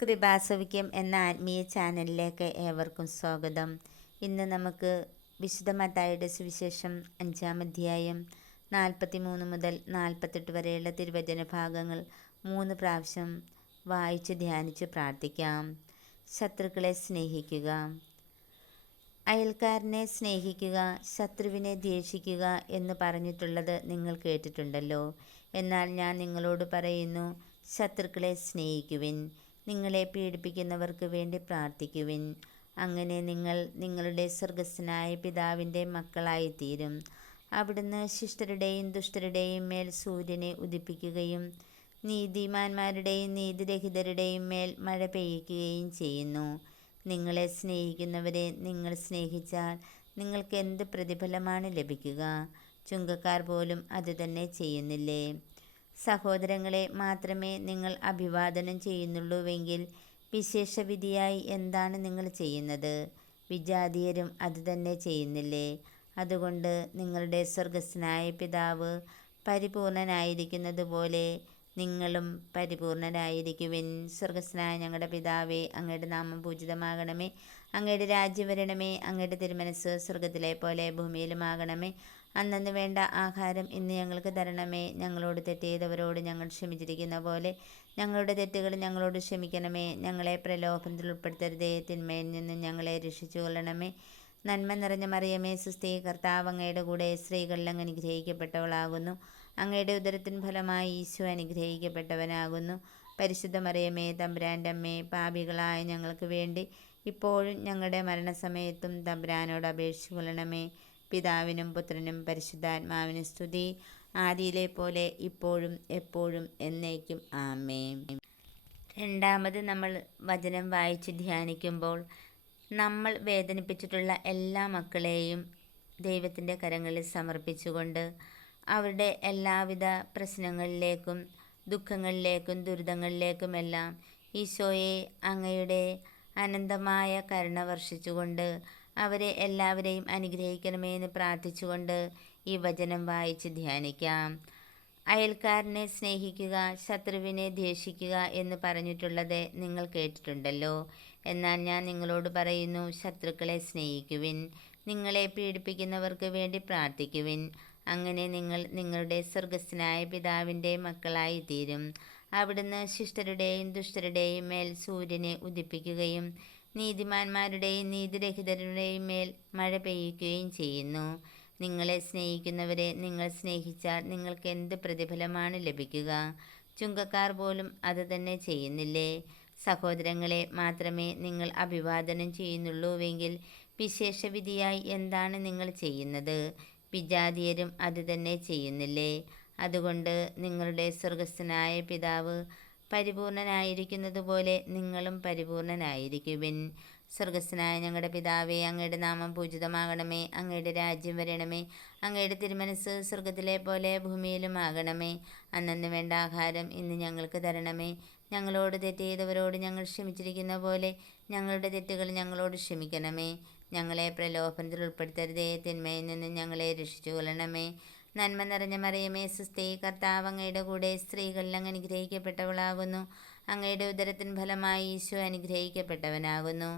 കൃപാസവിക്യം എന്ന ആത്മീയ ചാനലിലേക്ക് ഏവർക്കും സ്വാഗതം. ഇന്ന് നമുക്ക് വിശുദ്ധ മത്തായിയുടെ സുവിശേഷം 5-ാം അധ്യായം 43 മുതൽ 48 വരെയുള്ള തിരുവചന ഭാഗങ്ങൾ 3 പ്രാവശ്യം വായിച്ച് ധ്യാനിച്ച് പ്രാർത്ഥിക്കാം. ശത്രുക്കളെ സ്നേഹിക്കുക. അയൽക്കാരനെ സ്നേഹിക്കുക, ശത്രുവിനെ ദ്വേഷിക്കുക എന്ന് പറഞ്ഞിട്ടുള്ളത് നിങ്ങൾ കേട്ടിട്ടുണ്ടല്ലോ. എന്നാൽ ഞാൻ നിങ്ങളോട് പറയുന്നു, ശത്രുക്കളെ സ്നേഹിക്കുവിൻ, നിങ്ങളെ പീഡിപ്പിക്കുന്നവർക്ക് വേണ്ടി പ്രാർത്ഥിക്കുവിൻ. അങ്ങനെ നിങ്ങൾ നിങ്ങളുടെ സ്വർഗസ്ഥനായ പിതാവിൻ്റെ മക്കളായിത്തീരും. അവിടുന്ന് ശിഷ്ടരുടെയും ദുഷ്ടരുടെയും മേൽ സൂര്യനെ ഉദിപ്പിക്കുകയും നീതിമാന്മാരുടെയും നീതിരഹിതരുടെയും മേൽ മഴ പെയ്യിക്കുകയും ചെയ്യുന്നു. നിങ്ങളെ സ്നേഹിക്കുന്നവരെ നിങ്ങൾ സ്നേഹിച്ചാൽ നിങ്ങൾക്ക് എന്ത് പ്രതിഫലമാണ് ലഭിക്കുക? ചുങ്കക്കാർ പോലും അതുതന്നെ ചെയ്യുന്നില്ലേ? സഹോദരങ്ങളെ മാത്രമേ നിങ്ങൾ അഭിവാദനം ചെയ്യുന്നുള്ളൂവെങ്കിൽ വിശേഷവിധിയായി എന്താണ് നിങ്ങൾ ചെയ്യുന്നത്? വിജാതീയരും അതുതന്നെ ചെയ്യുന്നില്ലേ? അതുകൊണ്ട് നിങ്ങളുടെ സ്വർഗസ്ഥനായ പിതാവ് പരിപൂർണനായിരിക്കുന്നത് പോലെ നിങ്ങളും പരിപൂർണരായിരിക്കുവിൻ. സ്വർഗസ്ഥനായ ഞങ്ങളുടെ പിതാവേ, അങ്ങയുടെ നാമം പൂജിതമാകണമേ. അങ്ങയുടെ രാജ്യം വരണമേ. അങ്ങയുടെ തിരുമനസ്സ് സ്വർഗത്തിലെ പോലെ ഭൂമിയിലുമാകണമേ. അന്നന്ന് വേണ്ട ആഹാരം ഇന്ന് ഞങ്ങൾക്ക് തരണമേ. ഞങ്ങളോട് തെറ്റ് ചെയ്തവരോട് ഞങ്ങൾ ക്ഷമിച്ചിരിക്കുന്ന പോലെ ഞങ്ങളുടെ തെറ്റുകൾ ഞങ്ങളോട് ക്ഷമിക്കണമേ. ഞങ്ങളെ പ്രലോഭനത്തിൽ ഉൾപ്പെടുത്തരുതേ, തിന്മയിൽ നിന്ന് ഞങ്ങളെ രക്ഷിച്ചു കൊള്ളണമേ. നന്മ നിറഞ്ഞ മറിയമേ, സുസ്ഥി, കർത്താവ് അങ്ങയുടെ കൂടെ സ്ത്രീകളിൽ അങ്ങ് അനുഗ്രഹിക്കപ്പെട്ടവളാകുന്നു. അങ്ങയുടെ ഉദരത്തിൻ ഫലമായി ഈശോ അനുഗ്രഹിക്കപ്പെട്ടവനാകുന്നു. പരിശുദ്ധ മറിയമേ, തമ്പുരാൻ്റെ അമ്മേ, പാപികളായ ഞങ്ങൾക്ക് വേണ്ടി ഇപ്പോഴും ഞങ്ങളുടെ മരണസമയത്തും തമ്പുരാനോട് അപേക്ഷിച്ചു കൊള്ളണമേ. പിതാവിനും പുത്രനും പരിശുദ്ധാത്മാവിനും സ്തുതി, ആദിയിലെ പോലെ ഇപ്പോഴും എപ്പോഴും എന്നേക്കും ആമേൻ. രണ്ടാമത് നമ്മൾ വചനം വായിച്ച് ധ്യാനിക്കുമ്പോൾ നമ്മൾ വേദനിപ്പിച്ചിട്ടുള്ള എല്ലാ മക്കളെയും ദൈവത്തിൻ്റെ കരങ്ങളിൽ സമർപ്പിച്ചുകൊണ്ട് അവരുടെ എല്ലാവിധ പ്രശ്നങ്ങളിലേക്കും ദുഃഖങ്ങളിലേക്കും ദുരിതങ്ങളിലേക്കുമെല്ലാം ഈശോയെ അങ്ങയുടെ അനന്തമായ കരുണ വർഷിച്ചുകൊണ്ട് അവരെ എല്ലാവരെയും അനുഗ്രഹിക്കണമേ എന്ന് പ്രാർത്ഥിച്ചുകൊണ്ട് ഈ വചനം വായിച്ച് ധ്യാനിക്കാം. അയൽക്കാരനെ സ്നേഹിക്കുക, ശത്രുവിനെ ദ്വേഷിക്കുക എന്ന് പറഞ്ഞിട്ടുള്ളത് നിങ്ങൾ കേട്ടിട്ടുണ്ടല്ലോ. എന്നാൽ ഞാൻ നിങ്ങളോട് പറയുന്നു, ശത്രുക്കളെ സ്നേഹിക്കുവിൻ, നിങ്ങളെ പീഡിപ്പിക്കുന്നവർക്ക് വേണ്ടി പ്രാർത്ഥിക്കുവിൻ. അങ്ങനെ നിങ്ങൾ നിങ്ങളുടെ സ്വർഗസ്ഥനായ പിതാവിൻ്റെ മക്കളായി തീരും. അവിടുന്ന് ശിഷ്ടരുടെയും ദുഷ്ടരുടെയും മേൽ സൂര്യനെ ഉദിപ്പിക്കുകയും നീതിമാന്മാരുടെയും നീതിരഹിതരുടെയും മേൽ മഴ പെയ്യിക്കുകയും ചെയ്യുന്നു. നിങ്ങളെ സ്നേഹിക്കുന്നവരെ നിങ്ങൾ സ്നേഹിച്ചാൽ നിങ്ങൾക്ക് എന്ത് പ്രതിഫലമാണ് ലഭിക്കുക? ചുങ്കക്കാർ പോലും അതുതന്നെ ചെയ്യുന്നില്ലേ? സഹോദരങ്ങളെ മാത്രമേ നിങ്ങൾ അഭിവാദനം ചെയ്യുന്നുള്ളൂവെങ്കിൽ വിശേഷവിധിയായി എന്താണ് നിങ്ങൾ ചെയ്യുന്നത്? വിജാതീയരും അതുതന്നെ ചെയ്യുന്നില്ലേ? അതുകൊണ്ട് നിങ്ങളുടെ സ്വർഗസ്ഥനായ പിതാവ് പരിപൂർണനായിരിക്കുന്നത് പോലെ നിങ്ങളും പരിപൂർണനായിരിക്കുവിൻ. സ്വർഗസ്ഥനായ ഞങ്ങളുടെ പിതാവേ, അങ്ങയുടെ നാമം പൂജിതമാകണമേ. അങ്ങയുടെ രാജ്യം വരണമേ. അങ്ങയുടെ തിരുമനസ്സ് സ്വർഗത്തിലെ പോലെ ഭൂമിയിലുമാകണമേ. അന്നന്ന് വേണ്ട ആഹാരം ഇന്ന് ഞങ്ങൾക്ക് തരണമേ. ഞങ്ങളോട് തെറ്റ് ചെയ്തവരോട് ഞങ്ങൾ ക്ഷമിച്ചിരിക്കുന്ന പോലെ ഞങ്ങളുടെ തെറ്റുകൾ ഞങ്ങളോട് ക്ഷമിക്കണമേ. ഞങ്ങളെ പ്രലോഭനത്തിൽ ഉൾപ്പെടുത്തരുതേ, തിന്മയിൽ നിന്ന് ഞങ്ങളെ രക്ഷിച്ചു കൊള്ളണമേ. നന്മ നിറഞ്ഞ മറിയമേ, സുസ്ഥി, കർത്താവ് അങ്ങയുടെ കൂടെ സ്ത്രീകളിൽ അങ്ങ് അനുഗ്രഹിക്കപ്പെട്ടവളാകുന്നു. അങ്ങയുടെ ഉദരത്തിൻ ഫലമായി ഈശോ അനുഗ്രഹിക്കപ്പെട്ടവനാകുന്നു.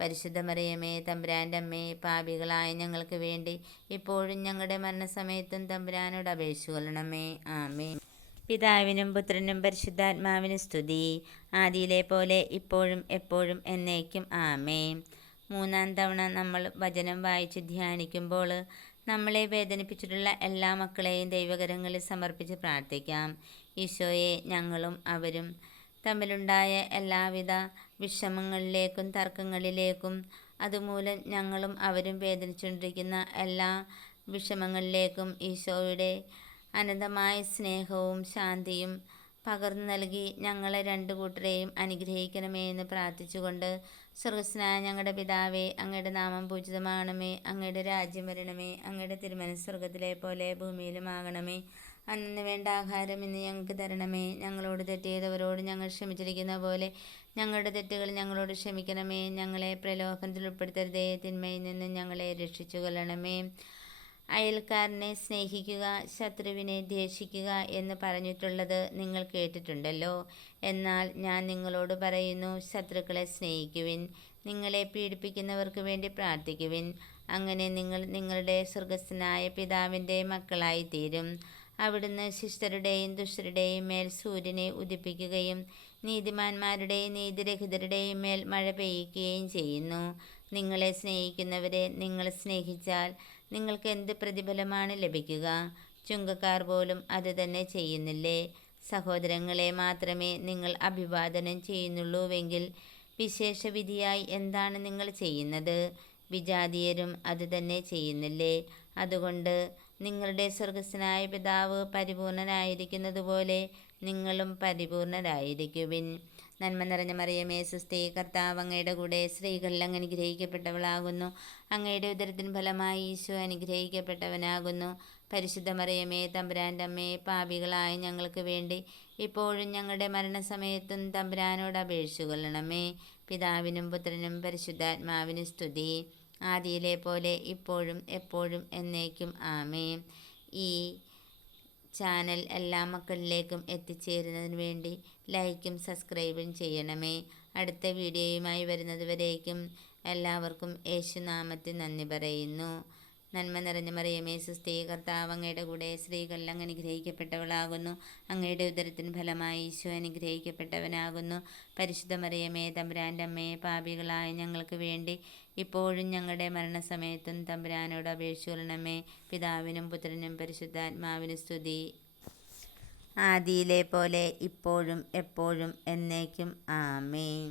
പരിശുദ്ധ മറിയമേ, തമ്പുരാൻ്റെ അമ്മേ, പാപികളായ ഞങ്ങൾക്ക് വേണ്ടി ഇപ്പോഴും ഞങ്ങളുടെ മരണസമയത്തും തമ്പുരാനോട് അപേക്ഷിച്ചു കൊള്ളണമേ. ആമേൻ. പിതാവിനും പുത്രനും പരിശുദ്ധാത്മാവിനും സ്തുതി, ആദിയിലെ പോലെ ഇപ്പോഴും എപ്പോഴും എന്നേക്കും ആമേൻ. 3-ാം തവണ നമ്മൾ വചനം വായിച്ച് ധ്യാനിക്കുമ്പോൾ നമ്മളെ വേദനിപ്പിച്ചിട്ടുള്ള എല്ലാ മക്കളെയും ദൈവകരങ്ങളിൽ സമർപ്പിച്ച് പ്രാർത്ഥിക്കാം. ഈശോയെ, ഞങ്ങളും അവരും തമ്മിലുണ്ടായ എല്ലാവിധ വിഷമങ്ങളിലേക്കും തർക്കങ്ങളിലേക്കും അതുമൂലം ഞങ്ങളും അവരും വേദനിച്ചുകൊണ്ടിരിക്കുന്ന എല്ലാ വിഷമങ്ങളിലേക്കും ഈശോയുടെ അനന്തമായ സ്നേഹവും ശാന്തിയും പകർന്നു നൽകി ഞങ്ങളെ രണ്ടു കൂട്ടരെയും അനുഗ്രഹിക്കണമേ എന്ന് പ്രാർത്ഥിച്ചുകൊണ്ട് സ്വർഗസ്ഥനായ ഞങ്ങളുടെ പിതാവേ, അങ്ങയുടെ നാമം പൂജിതമാകണമേ. അങ്ങയുടെ രാജ്യം വരണമേ. അങ്ങയുടെ തിരുമനസ്സ് സ്വർഗത്തിലെ പോലെ ഭൂമിയിലുമാകണമേ. അന്നന്ന് വേണ്ട ആഹാരം ഇന്ന് ഞങ്ങൾക്ക് തരണമേ. ഞങ്ങളോട് തെറ്റ് ചെയ്തവരോട് ഞങ്ങൾ ക്ഷമിച്ചിരിക്കുന്ന പോലെ ഞങ്ങളുടെ തെറ്റുകൾ ഞങ്ങളോട് ക്ഷമിക്കണമേ. ഞങ്ങളെ പ്രലോഭനത്തിൽ ഉൾപ്പെടുത്തരുതേ, തിന്മയിൽ നിന്ന് ഞങ്ങളെ രക്ഷിച്ചു കൊള്ളണമേ. അയൽക്കാരനെ സ്നേഹിക്കുക, ശത്രുവിനെ ദ്വേഷിക്കുക എന്ന് പറഞ്ഞിട്ടുള്ളത് നിങ്ങൾ കേട്ടിട്ടുണ്ടല്ലോ. എന്നാൽ ഞാൻ നിങ്ങളോട് പറയുന്നു, ശത്രുക്കളെ സ്നേഹിക്കുവിൻ, നിങ്ങളെ പീഡിപ്പിക്കുന്നവർക്ക് വേണ്ടി പ്രാർത്ഥിക്കുവിൻ. അങ്ങനെ നിങ്ങൾ നിങ്ങളുടെ സ്വർഗസ്ഥനായ പിതാവിൻ്റെ മക്കളായിത്തീരും. അവിടുന്ന് ശിഷ്ടരുടെയും ദുഷ്ടരുടെയും മേൽ സൂര്യനെ ഉദിപ്പിക്കുകയും നീതിമാന്മാരുടെയും നീതിരഹിതരുടെയും മേൽ മഴ പെയ്യിക്കുകയും ചെയ്യുന്നു. നിങ്ങളെ സ്നേഹിക്കുന്നവരെ നിങ്ങൾ സ്നേഹിച്ചാൽ നിങ്ങൾക്ക് എന്ത് പ്രതിഫലമാണ് ലഭിക്കുക? ചുങ്കക്കാർ പോലും അത് തന്നെ ചെയ്യുന്നില്ലേ? സഹോദരങ്ങളെ മാത്രമേ നിങ്ങൾ അഭിവാദനം ചെയ്യുന്നുള്ളൂവെങ്കിൽ വിശേഷവിധിയായി എന്താണ് നിങ്ങൾ ചെയ്യുന്നത്? വിജാതീയരും അത് തന്നെ ചെയ്യുന്നില്ലേ? അതുകൊണ്ട് നിങ്ങളുടെ സ്വർഗസ്ഥനായ പിതാവ് പരിപൂർണനായിരിക്കുന്നതുപോലെ നിങ്ങളും പരിപൂർണരായിരിക്കുവിൻ. നന്മ നിറഞ്ഞ മറിയമേ സ്വസ്തി, കർത്താവ് അങ്ങയുടെ കൂടെ, സ്ത്രീകളിൽ അങ്ങ് അനുഗ്രഹിക്കപ്പെട്ടവളാകുന്നു. അങ്ങയുടെ ഉദരത്തിൻ ഫലമായി ഈശോ അനുഗ്രഹിക്കപ്പെട്ടവനാകുന്നു. പരിശുദ്ധ മറിയമേ തമ്പുരാൻ്റെ അമ്മേ, പാപികളായ ഞങ്ങൾക്ക് വേണ്ടി ഇപ്പോഴും ഞങ്ങളുടെ മരണസമയത്തും തമ്പുരാനോട് അപേക്ഷിച്ചു കൊള്ളണമേ. പിതാവിനും പുത്രനും പരിശുദ്ധാത്മാവിനും സ്തുതി, ആദിയിലെ പോലെ ഇപ്പോഴും എപ്പോഴും എന്നേക്കും ആമേൻ. ഈ ചാനൽ എല്ലാ മക്കളിലേക്കും എത്തിച്ചേരുന്നതിന് വേണ്ടി ലൈക്കും സബ്സ്ക്രൈബും ചെയ്യണമേ. അടുത്ത വീഡിയോയുമായി വരുന്നത് വരേക്കും എല്ലാവർക്കും യേശുനാമത്തിൽ നന്ദി പറയുന്നു. നന്മ നിറഞ്ഞ മറിയമേ സ്വസ്തി, കർത്താവ് അങ്ങയുടെ കൂടെ, സ്ത്രീകളിൽ അങ്ങ് അനുഗ്രഹിക്കപ്പെട്ടവളാകുന്നു. അങ്ങയുടെ ഉദരത്തിന് ഫലമായി ഈശോ അനുഗ്രഹിക്കപ്പെട്ടവനാകുന്നു. പരിശുദ്ധ മറിയമേ തമ്പുരാൻ്റെ അമ്മേ, പാപികളായ ഞങ്ങൾക്ക് വേണ്ടി ഇപ്പോഴും ഞങ്ങളുടെ മരണസമയത്തും തമ്പുരാനോട് അപേക്ഷിച്ചു കൊള്ളണമേ. പിതാവിനും പുത്രനും പരിശുദ്ധാത്മാവിനും സ്തുതി, ആദിയിലെ പോലെ ഇപ്പോഴും എപ്പോഴും എന്നേക്കും ആമേൻ.